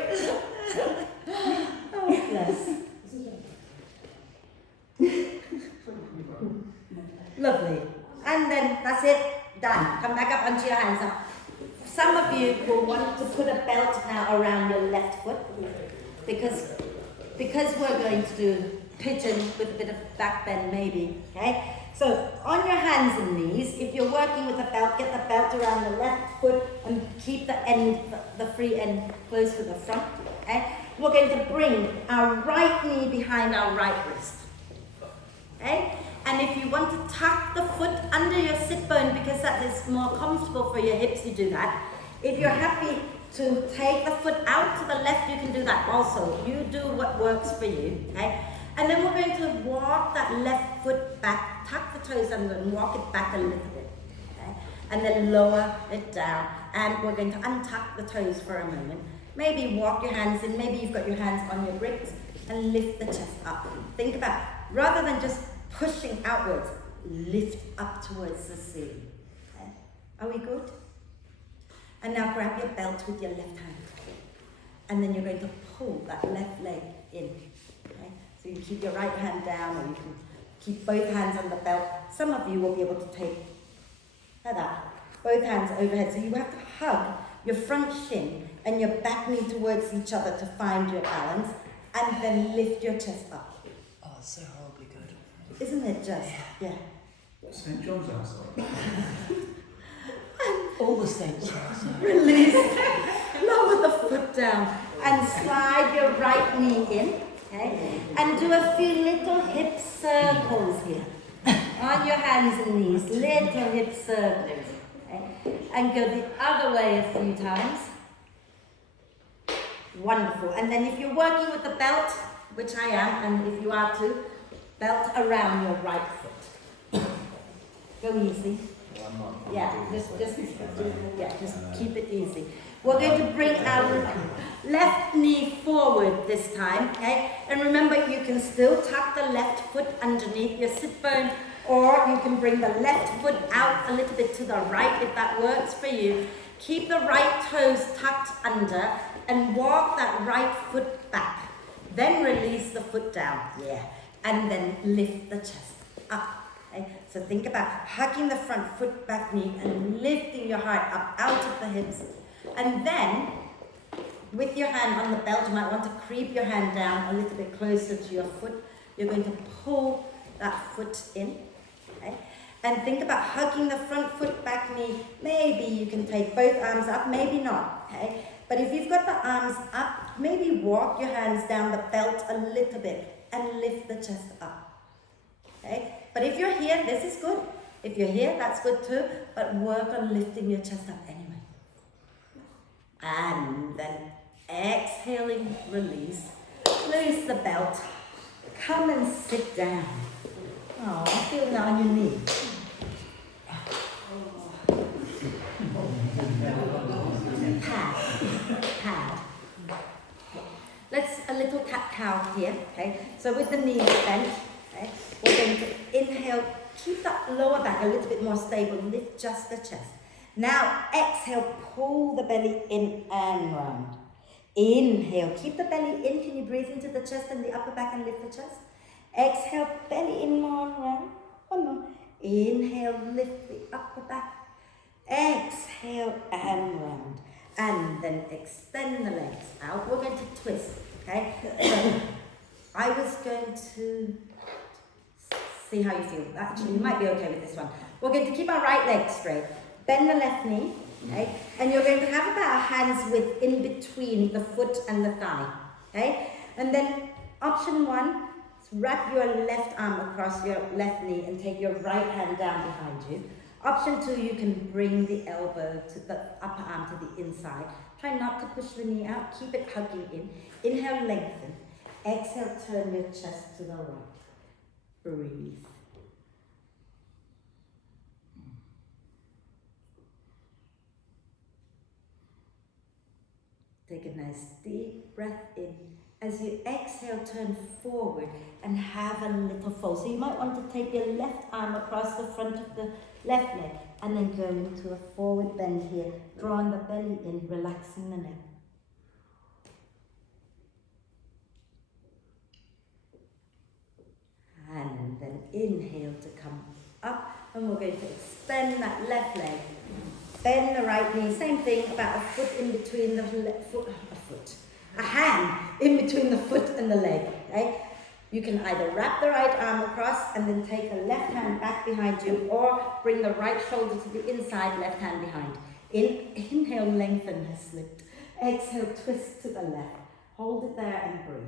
Oh, bless. Lovely. And then that's it. Done. Come back up onto your hands now. Some of you will want to put a belt now around your left foot because we're going to do pigeon with a bit of back bend maybe, okay? So on your hands and knees, if you're working with a belt, get the belt around the left foot and keep the end, the free end close to the front, okay? We're going to bring our right knee behind our right wrist, okay? And if you want to tuck the foot under your sit bone because that is more comfortable for your hips, you do that. If you're happy to take the foot out to the left, you can do that also. You do what works for you, okay? And then we're going to walk that left foot back, tuck the toes under and walk it back a little bit, okay? And then lower it down. And we're going to untuck the toes for a moment. Maybe walk your hands in, maybe you've got your hands on your bricks and lift the chest up. Think about, rather than just pushing outwards, lift up towards the ceiling. Okay? Are we good? And now grab your belt with your left hand. And then you're going to pull that left leg in. Okay? So you keep your right hand down or you can keep both hands on the belt. Some of you will be able to take like that, both hands overhead. So you have to hug your front shin and your back knee towards each other to find your balance. And then lift your chest up. Oh, it's so horribly good. Isn't it just? Yeah. St. John's outside. All the saints. Release. Lower the foot down and slide your right knee in. Okay? And do a few little hip circles here. On your hands and knees. Little hip circles. Okay? And go the other way a few times. Wonderful. And then if you're working with the belt, which I am, and if you are too, belt around your right foot. Go easy. Yeah, just keep it easy. We're going to bring our left knee forward this time, okay? And remember, you can still tuck the left foot underneath your sit bone, or you can bring the left foot out a little bit to the right if that works for you. Keep the right toes tucked under and walk that right foot back. Then release the foot down, yeah. And then lift the chest up. Okay? So think about hugging the front foot, back knee, and lifting your heart up out of the hips. And then, with your hand on the belt, you might want to creep your hand down a little bit closer to your foot. You're going to pull that foot in. Okay? And think about hugging the front foot, back knee. Maybe you can take both arms up, maybe not. Okay? But if you've got the arms up, maybe walk your hands down the belt a little bit and lift the chest up. Okay? But if you're here, this is good. If you're here, that's good too. But work on lifting your chest up anyway. And then exhaling, release. Loose the belt. Come and sit down. Oh, feel it on your knee. Pad. Let's a little cat-cow here, okay? So with the knees bent, okay, we're going to inhale, keep that lower back a little bit more stable, lift just the chest. Now exhale, pull the belly in and round. Inhale, keep the belly in, can you breathe into the chest and the upper back and lift the chest? Exhale, belly in more and round. One more. Inhale, lift the upper back. Exhale and round. And then extend the legs out. We're going to twist, okay? So I was going to see how you feel. Actually, you might be okay with this one. We're going to keep our right leg straight. Bend the left knee, okay? And you're going to have about our hands width in between the foot and the thigh, okay? And then option one, wrap your left arm across your left knee and take your right hand down behind you. Option two, you can bring the elbow to the upper arm to the inside. Try not to push the knee out, keep it hugging in. Inhale, lengthen. Exhale, turn your chest to the right. Breathe. Take a nice deep breath in. As you exhale, turn forward and have a little fold. So you might want to take your left arm across the front of the left leg and then go into a forward bend here, drawing the belly in, relaxing the neck. And then inhale to come up, and we're going to extend that left leg. Bend the right knee, same thing, about a foot in between the a hand in between the foot and the leg, okay? You can either wrap the right arm across and then take the left hand back behind you, or bring the right shoulder to the inside, left hand behind. Inhale, lengthen has slipped. Exhale, twist to the left. Hold it there and breathe.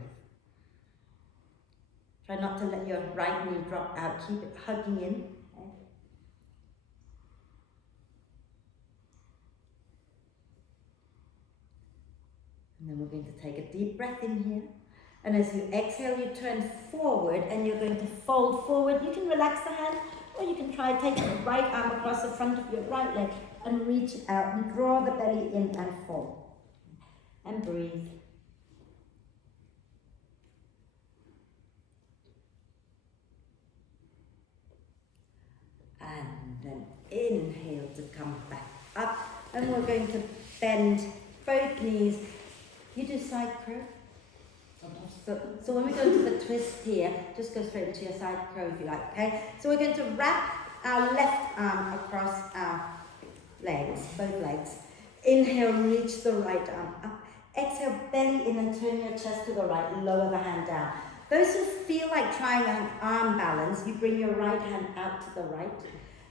Try not to let your right knee drop out. Keep it hugging in. Okay? And then we're going to take a deep breath in here. And as you exhale, you turn forward and you're going to fold forward. You can relax the hand, or you can try taking the right arm across the front of your right leg and reach it out and draw the belly in and fold. And breathe. And then inhale to come back up. And we're going to bend both knees. You do side curve. So when we go to the twist here, just go straight into your side curve if you like, okay? So we're going to wrap our left arm across our legs, both legs. Inhale, reach the right arm up. Exhale, belly in and turn your chest to the right, lower the hand down. Those who feel like trying an arm balance, you bring your right hand out to the right,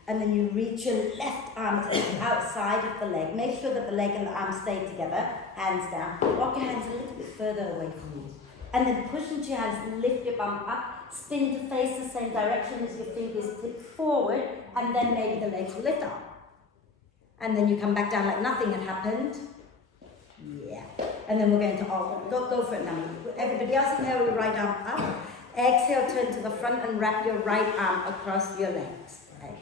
and then you reach your left arm to the outside of the leg. Make sure that the leg and the arm stay together, hands down. Walk your hands a little bit further away from you. And then push into your hands, lift your bum up, spin to face the same direction as your fingers tip forward, and then maybe the legs will lift up. And then you come back down like nothing had happened. Yeah. And then we're going to all go for it now. Everybody else inhale your right arm up. Exhale, turn to the front and wrap your right arm across your legs. Okay.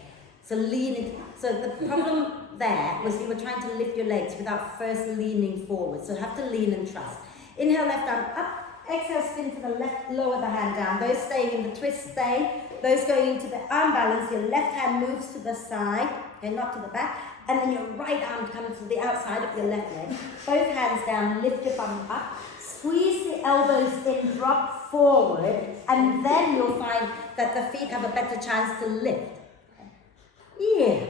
So lean it. So the problem there was you were trying to lift your legs without first leaning forward. So you have to lean and trust. Inhale, left arm up. Exhale, spin to the left, lower the hand down. Those staying in the twist stay. Those going into the arm balance, your left hand moves to the side, okay, not to the back. And then your right arm comes to the outside of your left leg. Both hands down, lift your bum up. Squeeze the elbows in, drop forward. And then you'll find that the feet have a better chance to lift. Yeah.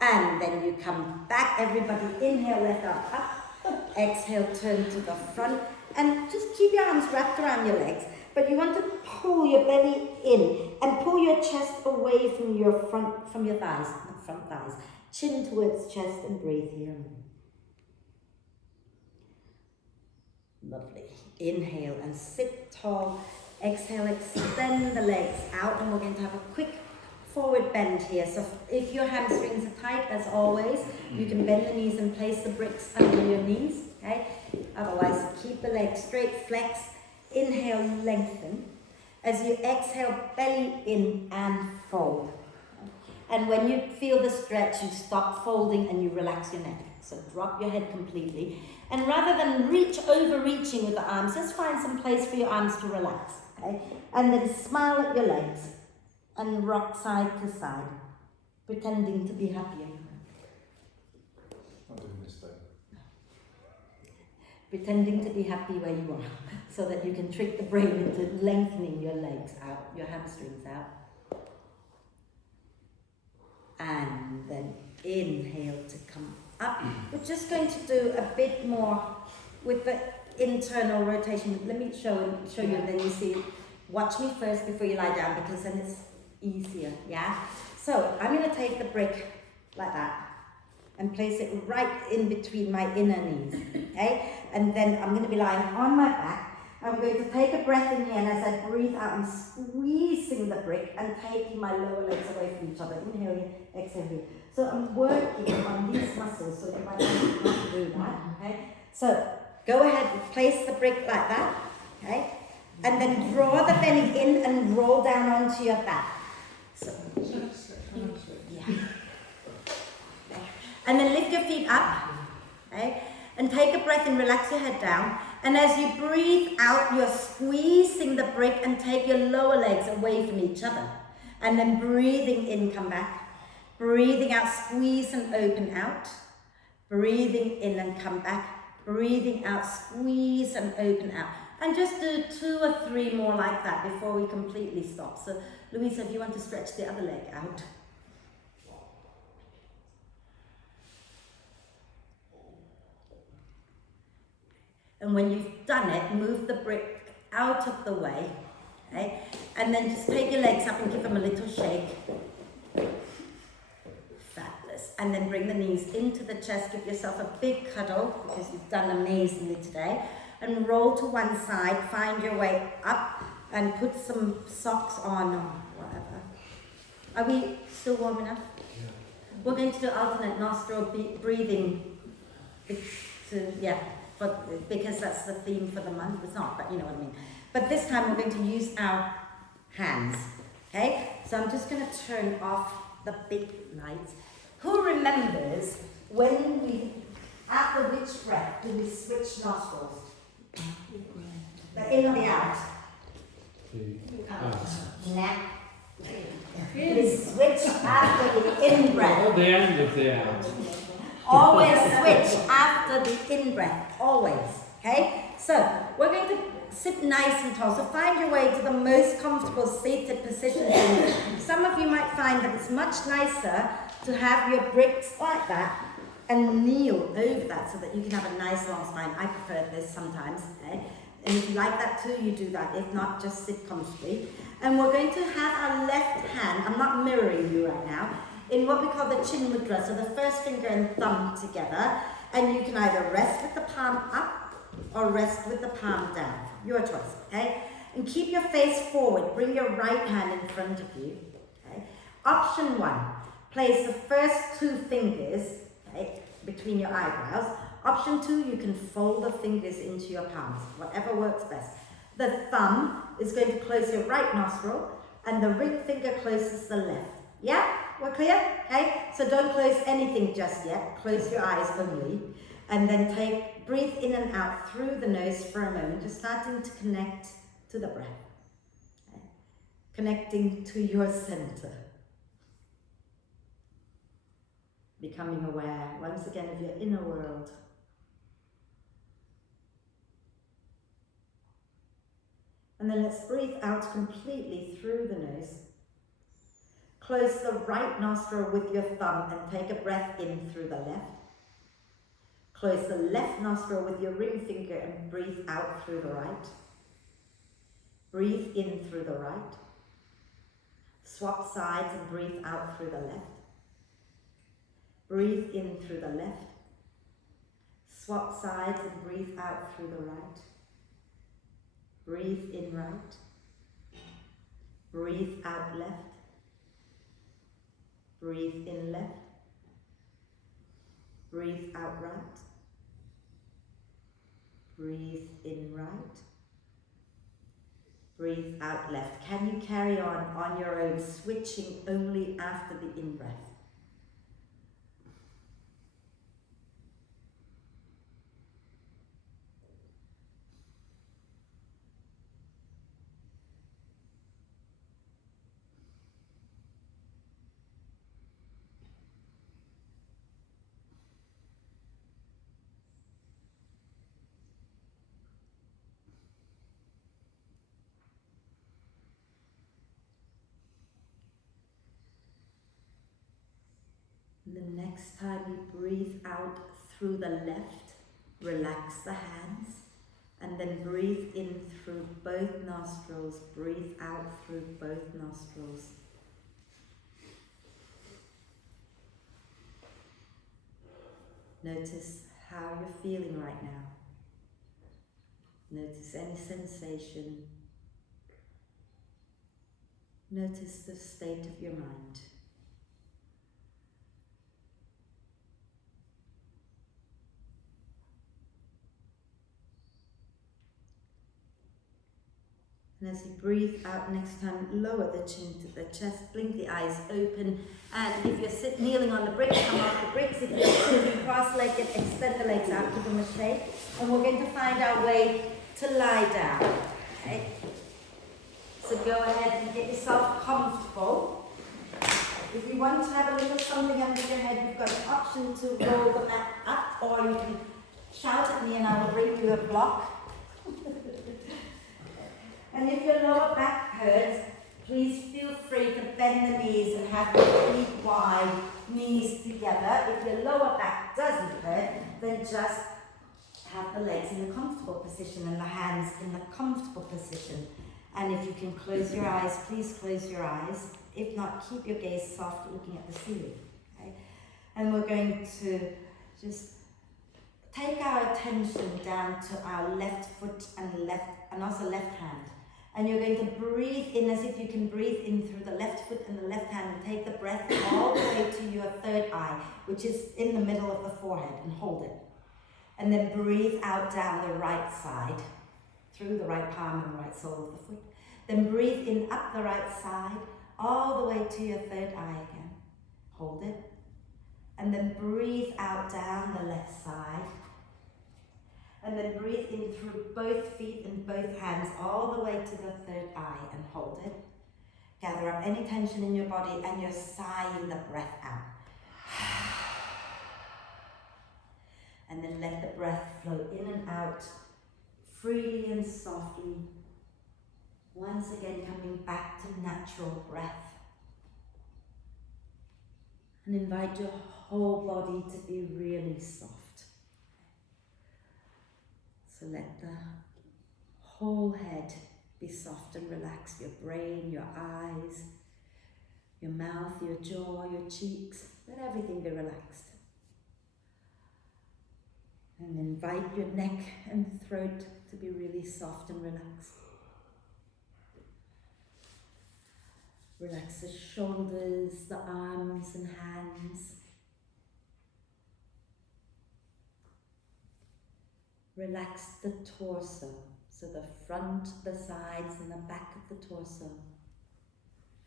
And then you come back, everybody. Inhale, left arm up. Exhale, turn to the front. And just keep your arms wrapped around your legs. But you want to pull your belly in and pull your chest away from your thighs, not front thighs. Chin towards chest and breathe here. Lovely. Inhale and sit tall. Exhale, extend the legs out, and we're going to have a quick forward bend here. So if your hamstrings are tight, as always, you can bend the knees and place the bricks under your knees. Okay. Otherwise, keep the legs straight, flex. Inhale, lengthen. As you exhale, belly in and fold. And when you feel the stretch, you stop folding and you relax your neck. So drop your head completely. And rather than overreaching with the arms, just find some place for your arms to relax. Okay? And then smile at your legs and rock side to side, pretending to be happy. Not doing this though. Pretending to be happy where you are, so that you can trick the brain into lengthening your legs out, your hamstrings out. And then inhale to come up. We're just going to do a bit more with the internal rotation. Let me show you, and then you see. Watch me first before you lie down, because then it's easier, yeah? So I'm going to take the brick like that and place it right in between my inner knees, okay? And then I'm going to be lying on my back. I'm going to take a breath in here, and as I breathe out, I'm squeezing the brick and taking my lower legs away from each other. Inhale here, exhale here. So I'm working on these muscles, so you might not to do that, okay? So go ahead and place the brick like that, okay? And then draw the belly in and roll down onto your back. So, yeah. And then lift your feet up, okay? And take a breath in, relax your head down. And as you breathe out, you're squeezing the brick and take your lower legs away from each other. And then breathing in, come back. Breathing out, squeeze and open out. Breathing in and come back. Breathing out, squeeze and open out. And just do 2 or 3 more like that before we completely stop. So, Louisa, if you want to stretch the other leg out. And when you've done it, move the brick out of the way, okay? And then just take your legs up and give them a little shake. Fabulous. And then bring the knees into the chest, give yourself a big cuddle because you've done amazingly today. And roll to one side, find your way up and put some socks on or whatever. Are we still warm enough? Yeah. We're going to do alternate nostril breathing because that's the theme for the month. It's not, but you know what I mean. But this time we're going to use our hands, okay? So I'm just going to turn off the big lights. Who remembers after which breath do we switch nostrils? The in or the out? Now. We switch after the in breath. Or the end of the out. Always switch after the in breath, always, okay? So, we're going to sit nice and tall, so find your way to the most comfortable seated position. Some of you might find that it's much nicer to have your bricks like that and kneel over that so that you can have a nice long spine. I prefer this sometimes, okay? And if you like that too, you do that. If not, just sit comfortably. And we're going to have our left hand, I'm not mirroring you right now, in what we call the chin mudra, so the first finger and thumb together, and you can either rest with the palm up or rest with the palm down, your choice, okay? And keep your face forward, bring your right hand in front of you, okay? Option 1, place the first 2 fingers, okay, between your eyebrows. Option 2, you can fold the fingers into your palms, whatever works best. The thumb is going to close your right nostril, and the ring finger closes the left. Yeah? We're clear? Okay? So don't close anything just yet. Close your eyes only. And then breathe in and out through the nose for a moment, just starting to connect to the breath. Okay? Connecting to your center. Becoming aware, once again, of your inner world. And then let's breathe out completely through the nose. Close the right nostril with your thumb and take a breath in through the left. Close the left nostril with your ring finger and breathe out through the right. Breathe in through the right. Swap sides and breathe out through the left. Breathe in through the left. Swap sides and breathe out through the right. Breathe in right. Breathe out left. Breathe in left. Breathe out right. Breathe in right. Breathe out left. Can you carry on your own, switching only after the in-breath? The next time you breathe out through the left, relax the hands, and then breathe in through both nostrils, breathe out through both nostrils. Notice how you're feeling right now. Notice any sensation. Notice the state of your mind. And as you breathe out next time, lower the chin to the chest, blink the eyes open. And if you're kneeling on the bricks, come off the bricks. If you're sitting cross-legged, extend the legs out, give them a shake. And we're going to find our way to lie down. Okay? So go ahead and get yourself comfortable. If you want to have a little something under your head, you've got an option to roll the mat up, or you can shout at me and I will bring you a block. And if your lower back hurts, please feel free to bend the knees and have your feet wide, knees together. If your lower back doesn't hurt, then just have the legs in a comfortable position and the hands in the comfortable position. And if you can close your eyes, please close your eyes. If not, keep your gaze soft, looking at the ceiling. Okay? And we're going to just take our attention down to our left foot and also left hand. And you're going to breathe in as if you can breathe in through the left foot and the left hand, and take the breath all the way to your third eye, which is in the middle of the forehead, and hold it. And then breathe out down the right side, through the right palm and right sole of the foot. Then breathe in up the right side, all the way to your third eye again. Hold it. And then breathe out down the left side. And then breathe in through both feet and both hands, all the way to the third eye, and hold it. Gather up any tension in your body, and you're sighing the breath out. And then let the breath flow in and out, freely and softly. Once again, coming back to natural breath. And invite your whole body to be really soft. So let the whole head be soft and relaxed. Your brain, your eyes, your mouth, your jaw, your cheeks. Let everything be relaxed. And invite your neck and throat to be really soft and relaxed. Relax the shoulders, the arms and hands. Relax the torso, so the front, the sides and the back of the torso,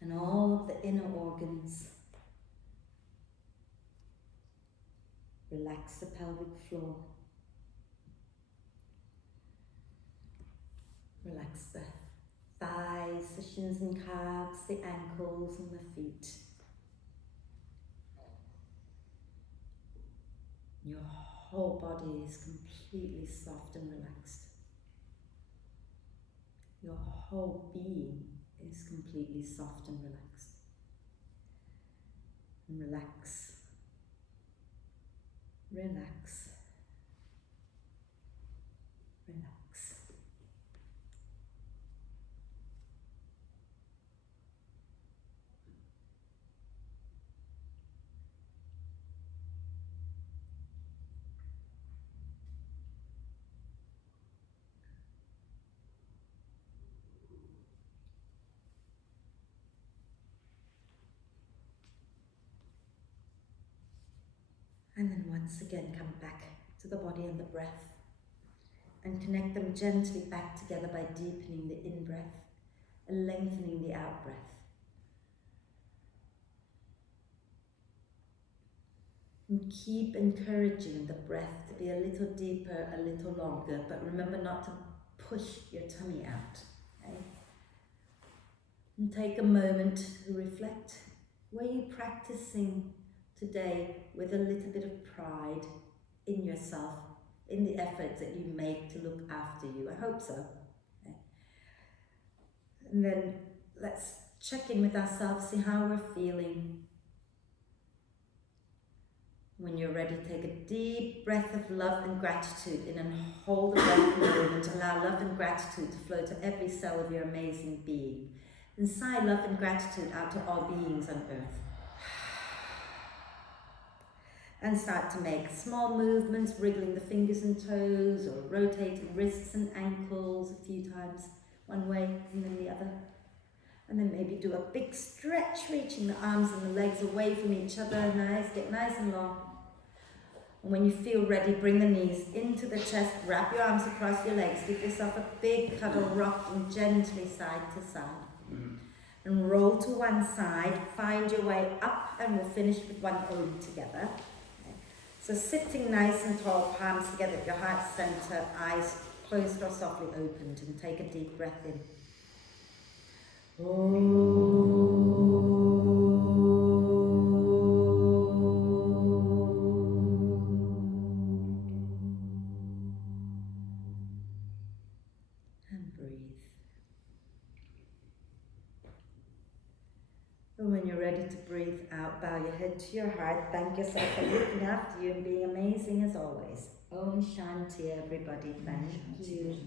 and all of the inner organs. Relax the pelvic floor. Relax the thighs, the shins and calves, the ankles and the feet. Your whole body is completely soft and relaxed. Your whole being is completely soft and relaxed. And relax. Relax. Relax. And then once again, come back to the body and the breath, and connect them gently back together by deepening the in-breath and lengthening the out-breath. And keep encouraging the breath to be a little deeper, a little longer, but remember not to push your tummy out. Okay? And take a moment to reflect. Were you practicing today with a little bit of pride in yourself, in the efforts that you make to look after you? I hope so. Okay. And then let's check in with ourselves, see how we're feeling. When you're ready, take a deep breath of love and gratitude in, and hold the breath a moment. Allow love and gratitude to flow to every cell of your amazing being. And sigh love and gratitude out to all beings on earth. And start to make small movements, wriggling the fingers and toes, or rotating wrists and ankles a few times, one way and then the other. And then maybe do a big stretch, reaching the arms and the legs away from each other. Nice, get nice and long. And when you feel ready, bring the knees into the chest, wrap your arms across your legs, give yourself a big cuddle, rocking gently side to side. And roll to one side, find your way up, and we'll finish with one Om together. So sitting nice and tall, palms together at your heart center, eyes closed or softly opened, and take a deep breath in. And breathe. And when you're ready to breathe out, bow your head to your heart. Thank yourself for looking after you and being amazing as always. Om Shanti, everybody. Thank you.